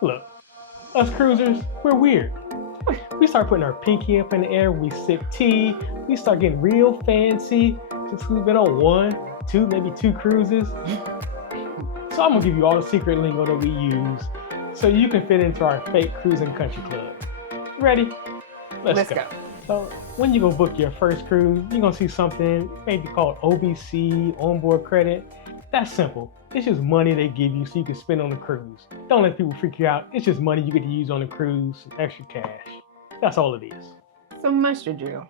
Look, us cruisers, we're weird. We start putting our pinky up in the air, we sip tea, we start getting real fancy since we've been on 1, 2, maybe 2 cruises. So I'm gonna give you all the secret lingo that we use so you can fit into our fake cruising country club. Ready? Let's go. So when you go book your first cruise, you're gonna see something maybe called OBC, Onboard Credit. That's simple. It's just money they give you so you can spend on the cruise. Don't let people freak you out. It's just money you get to use on the cruise, extra cash. That's all it is. So mustard drill.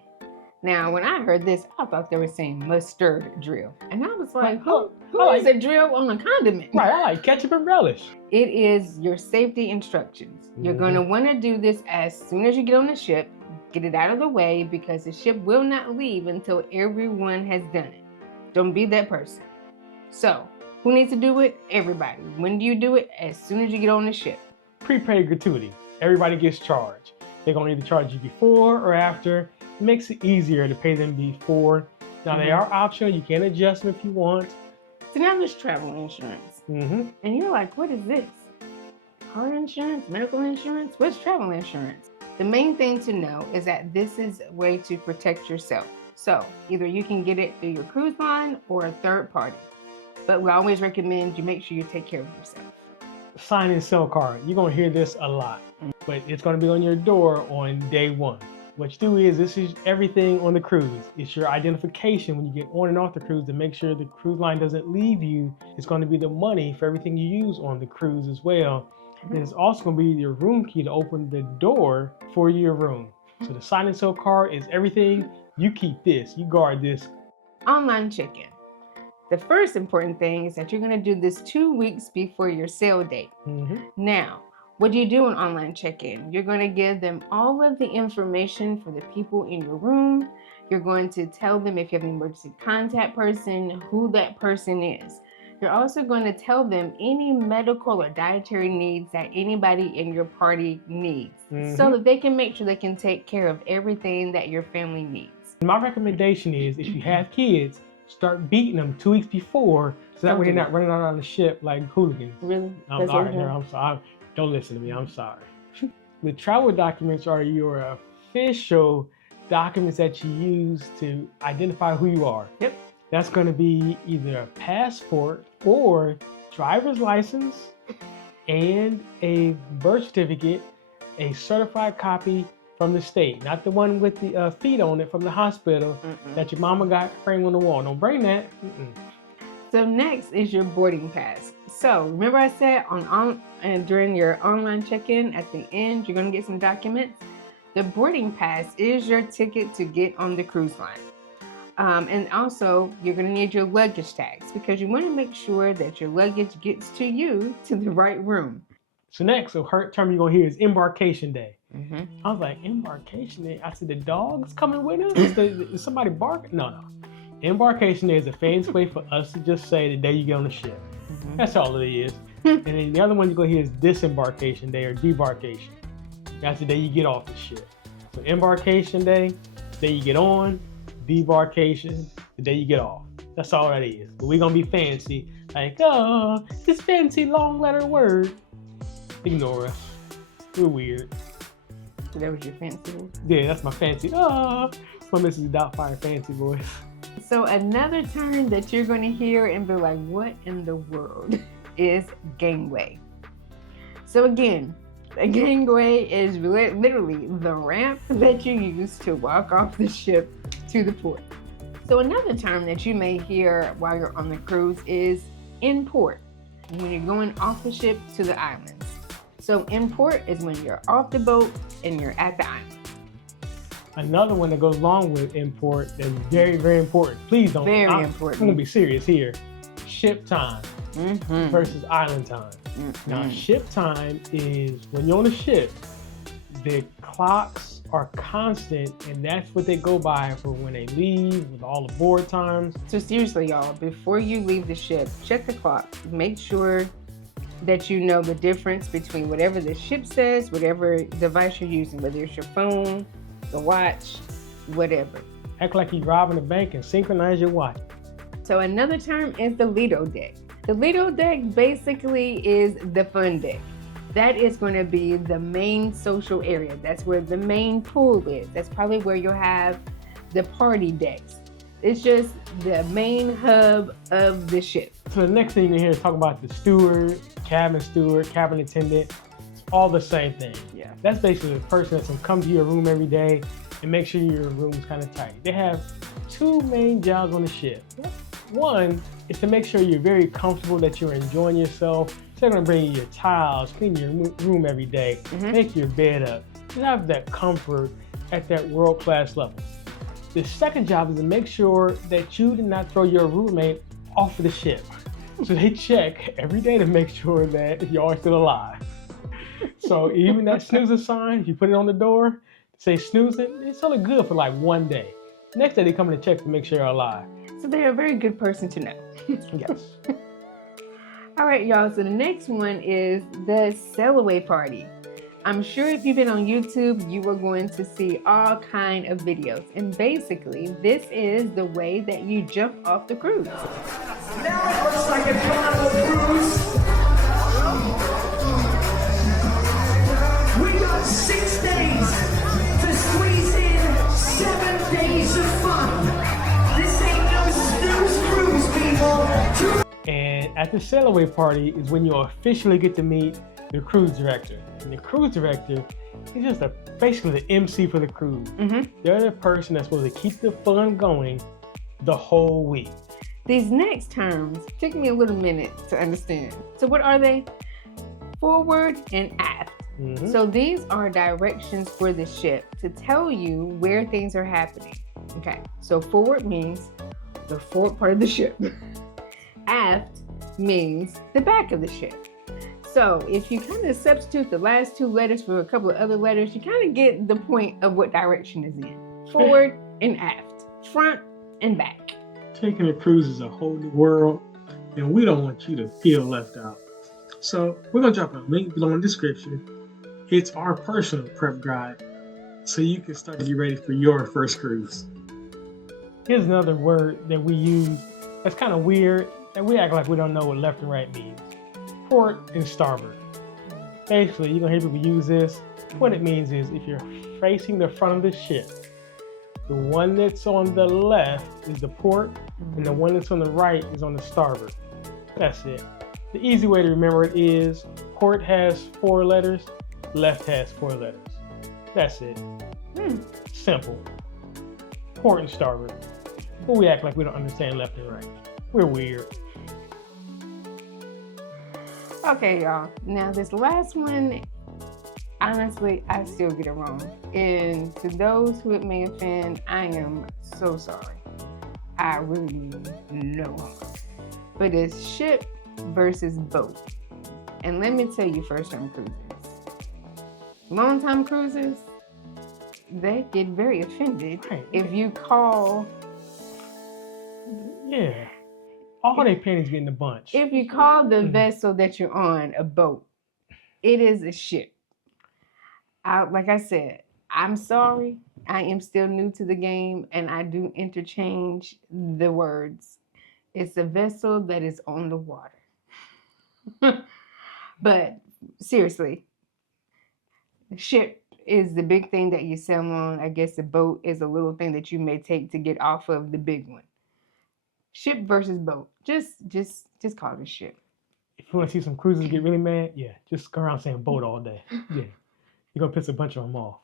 Now, when I heard this, I thought they were saying mustard drill. And I was like, who is a drill on a condiment? Right, I like ketchup and relish. It is your safety instructions. You're going to want to do this as soon as you get on the ship. Get it out of the way because the ship will not leave until everyone has done it. Don't be that person. So, who needs to do it? Everybody. When do you do it? As soon as you get on the ship. Prepaid gratuities. Everybody gets charged. They're going to either charge you before or after. It makes it easier to pay them before. Now, they are optional. You can adjust them if you want. So now there's travel insurance. And you're like, what is this? Car insurance? Medical insurance? What's travel insurance? The main thing to know is that this is a way to protect yourself. So either you can get it through your cruise line or a third party. But we always recommend you make sure you take care of yourself. Sign and sell card. You're going to hear this a lot, but it's going to be on your door on day 1. What you do is, this is everything on the cruise. It's your identification when you get on and off the cruise to make sure the cruise line doesn't leave you. It's going to be the money for everything you use on the cruise as well. And it's also going to be your room key to open the door for your room. So the sign and sell card is everything. You keep this, you guard this. Online check-in. The first important thing is that you're going to do this 2 weeks before your sail date. Now, what do you do on online check-in? You're going to give them all of the information for the people in your room. You're going to tell them if you have an emergency contact person, who that person is. You're also going to tell them any medical or dietary needs that anybody in your party needs, so that they can make sure they can take care of everything that your family needs. My recommendation is, if you have kids, start beating them 2 weeks before, so that way they're not running out on the ship like hooligans. Really? I'm sorry. Don't listen to me. I'm sorry. The travel documents are your official documents that you use to identify who you are. Yep. That's going to be either a passport or driver's license and a birth certificate, a certified copy from the state, not the one with the feet on it from the hospital that your mama got framed on the wall. Don't bring that. So next is your boarding pass. So remember I said during your online check-in at the end, you're going to get some documents. The boarding pass is your ticket to get on the cruise line. And also, you're going to need your luggage tags because you want to make sure that your luggage gets to you to the right room. So next, the term you're going to hear is Embarkation Day. I was like, Embarkation Day? I said, the dog's coming with us? Is somebody barking? No. Embarkation Day is a fancy way for us to just say the day you get on the ship. That's all it is. And then the other one you're going to hear is Disembarkation Day or Debarkation. That's the day you get off the ship. So Embarkation Day, the day you get on. Debarkation, the day you get off. That's all that is. But we're going to be fancy. Like, oh, this fancy long letter word. Ignore us. We're weird. So that was your fancy voice? Yeah, that's my fancy. Oh, my Mrs. Doubtfire fancy voice. So another term that you're going to hear and be like, what in the world is gangway? So again, a gangway is literally the ramp that you use to walk off the ship to the port. So another term that you may hear while you're on the cruise is in port, when you're going off the ship to the islands. So in port is when you're off the boat and you're at the island. Another one that goes along with import that's very, very important. Please don't. Very important. I'm gonna be serious here. Ship time versus island time. Now, ship time is when you're on a ship, the clocks are constant, and that's what they go by for when they leave with all the board times. So seriously, y'all, before you leave the ship, check the clock. Make sure that you know the difference between whatever the ship says, whatever device you're using, whether it's your phone, the watch, whatever. Act like you're robbing a bank and synchronize your watch. So another term is the Lido Deck. The Lido Deck basically is the fun deck. that is going to be the main social area. That's where the main pool is. That's probably where you'll have the party decks. It's just the main hub of the ship. So the next thing you hear is talk about the steward, cabin attendant, all the same thing. Yeah. That's basically the person that's gonna come to your room every day and make sure your room's kind of tight. They have two main jobs on the ship. One is to make sure you're very comfortable, that you're enjoying yourself. So they're gonna bring you your towels, clean your room every day, make your bed up. You have that comfort at that world-class level. The second job is to make sure that you did not throw your roommate off of the ship. So they check every day to make sure that y'all are still alive. So even that snoozer sign, if you put it on the door, say snooze it, it's only good for like one day. Next day they come to check to make sure you're alive. So they're a very good person to know. Yes. All right, y'all. So the next one is the Sailaway Party. I'm sure if you've been on YouTube, you are going to see all kind of videos. And basically, this is the way that you jump off the cruise. Now it looks like a Carnival cruise. We got 6 days to squeeze in 7 days of fun. This ain't no snooze cruise, people. And at the Sailaway Party is when you'll officially get to meet the cruise director. And the cruise director is just basically the MC for the cruise. They're the person that's supposed to keep the fun going the whole week. These next terms took me a little minute to understand. So what are they? Forward and aft. So these are directions for the ship to tell you where things are happening. Okay, so forward means the forward part of the ship. Aft means the back of the ship. So if you kind of substitute the last 2 letters for a couple of other letters, you kind of get the point of what direction is in. Forward and aft, front and back. Taking a cruise is a whole new world, and we don't want you to feel left out. So we're gonna drop a link below in the description. It's our personal prep guide, so you can start to get ready for your first cruise. Here's another word that we use that's kind of weird, and we act like we don't know what left and right means. Port and starboard. Basically, you're gonna hear people use this. What it means is if you're facing the front of the ship, the one that's on the left is the port, and the one that's on the right is on the starboard. That's it. The easy way to remember it is port has 4 letters, left has 4 letters. That's it. Simple. Port and starboard. But we act like we don't understand left and right. We're weird. Okay, y'all. Now this last one, honestly, I still get it wrong. And to those who it may offend, I am so sorry. I really mean no harm. But it's ship versus boat. And let me tell you, first-time cruisers, long-time cruisers, they get very offended if you call. Yeah. All their pennies get in the bunch. If you call the vessel that you're on a boat, it is a ship. Like I said, I'm sorry. I am still new to the game, and I do interchange the words. It's a vessel that is on the water. But seriously, the ship is the big thing that you sail on. I guess the boat is a little thing that you may take to get off of the big one. Ship versus boat. Just call it a ship. If you want to see some cruisers get really mad, just go around saying boat all day. You're gonna piss a bunch of them off.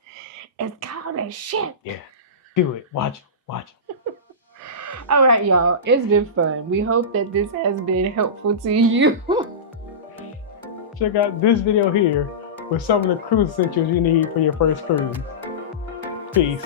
It's called a ship. Yeah, do it. Watch it. All right, y'all. It's been fun. We hope that this has been helpful to you. Check out this video here with some of the cruise essentials you need for your first cruise. Peace.